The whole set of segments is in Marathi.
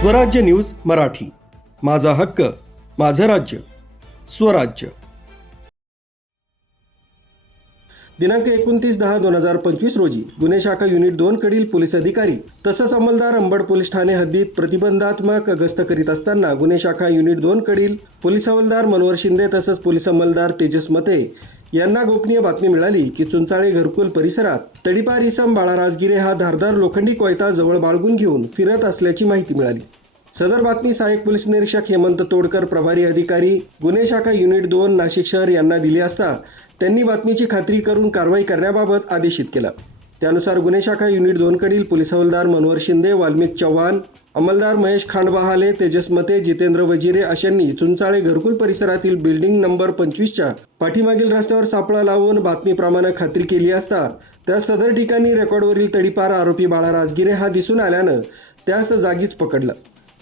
स्वराज्य न्यूज मराठी, माझा हक्क माझं राज्य स्वराज्य। दिनांक 29/10/2025 रोजी गुन्हे शाखा युनिट 2 कडील पोलीस अधिकारी तसंच अंमलदार अंबड पोलीस ठाणे हद्दीत प्रतिबंधात्मक गस्त करीत असताना गुन्हे शाखा युनिट 2 कडील पोलीस हवालदार मनोहर शिंदे तसंच पोलीस अंमलदार तेजस मते यांना गोपनीय बातमी मिळाली की चुंचाळे घरकुल परिसरात तडीपार इसम बाळा राजगिरे हा धारदार लोखंडी कोयता जवळ बाळगून घेऊन फिरत असल्याची माहिती मिळाली। सदर बातमी सहाय्यक पोलीस निरीक्षक हेमंत तोडकर प्रभारी अधिकारी गुन्हे शाखा युनिट 2 नाशिक शहर यांना दिली असता त्यांनी बातमीची खात्री करून कारवाई करण्याबाबत आदेशित केलं। त्यानुसार गुन्हे शाखा युनिट 2 कडील पोलीस हवालदार मनोहर शिंदे, वाल्मिक चव्हाण, अंमलदार महेश खांडबहाले, तेजस मते, जितेंद्र वजिरे अशांनी चुंचाळे घरकुल परिसरातील बिल्डिंग नंबर 25च्या पाठीमागील रस्त्यावर सापळा लावून बातमीप्रमाणे खात्री केली असता त्या सदर ठिकाणी रेकॉर्डवरील तडीपार आरोपी बाळा राजगिरे हा दिसून आल्यानं त्यास जागीच पकडलं।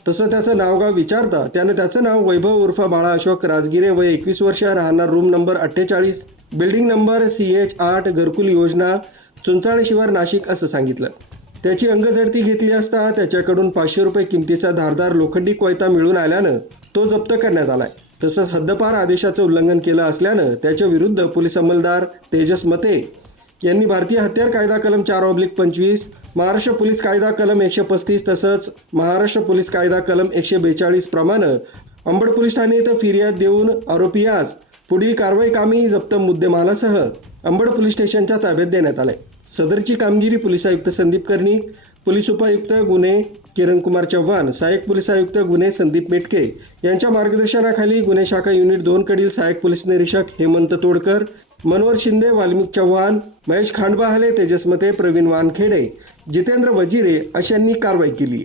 तसं त्याचं नावगाव विचारता त्यानं त्याचं नाव वैभव उर्फ बाळा अशोक राजगिरे वय 21 वर्ष, राहणार room number 48, building number CH8, घरकुल योजना, चुंचाळे शिवार, नाशिक असं सांगितलं। त्याची अंगझडती घेतली असता त्याच्याकडून 500 रुपये किमतीचा धारदार लोखंडी कोयता मिळून आल्यानं तो जप्त करण्यात आलाय। तसंच हद्दपार आदेशाचं उल्लंघन केलं असल्यानं त्याच्या विरुद्ध पोलीस अंमलदार तेजस मते यांनी भारतीय हत्यार कायदा कलम 4/25, महाराष्ट्र पोलीस कायदा कलम 135 तसंच महाराष्ट्र पोलीस कायदा कलम 142 प्रमाणे अंबड पोलीस ठाणे येथे फिर्याद देऊन आरोपी यास पुढील कारवाई कामी जप्त मुद्देमालासह अंबड पोलीस स्टेशनच्या ताब्यात देण्यात आले। सदरची कामगिरी पोलीस आयुक्त संदीप कर्णिक, पोलीस उपायुक्त गुन्हे किरण कुमार चव्हाण, सहाय्यक पोलीस आयुक्त गुन्हे संदीप मेटके यांच्या मार्गदर्शनाखाली गुन्हे शाखा युनिट 2 कडील सहाय्यक पोलीस निरीक्षक हेमंत तोडकर, मनोहर शिंदे, वाल्मिक चव्हाण, महेश खांडबहाले, तेजस मते, प्रवीण वानखेडे, जितेंद्र वजिरे अशांनी कारवाई केली।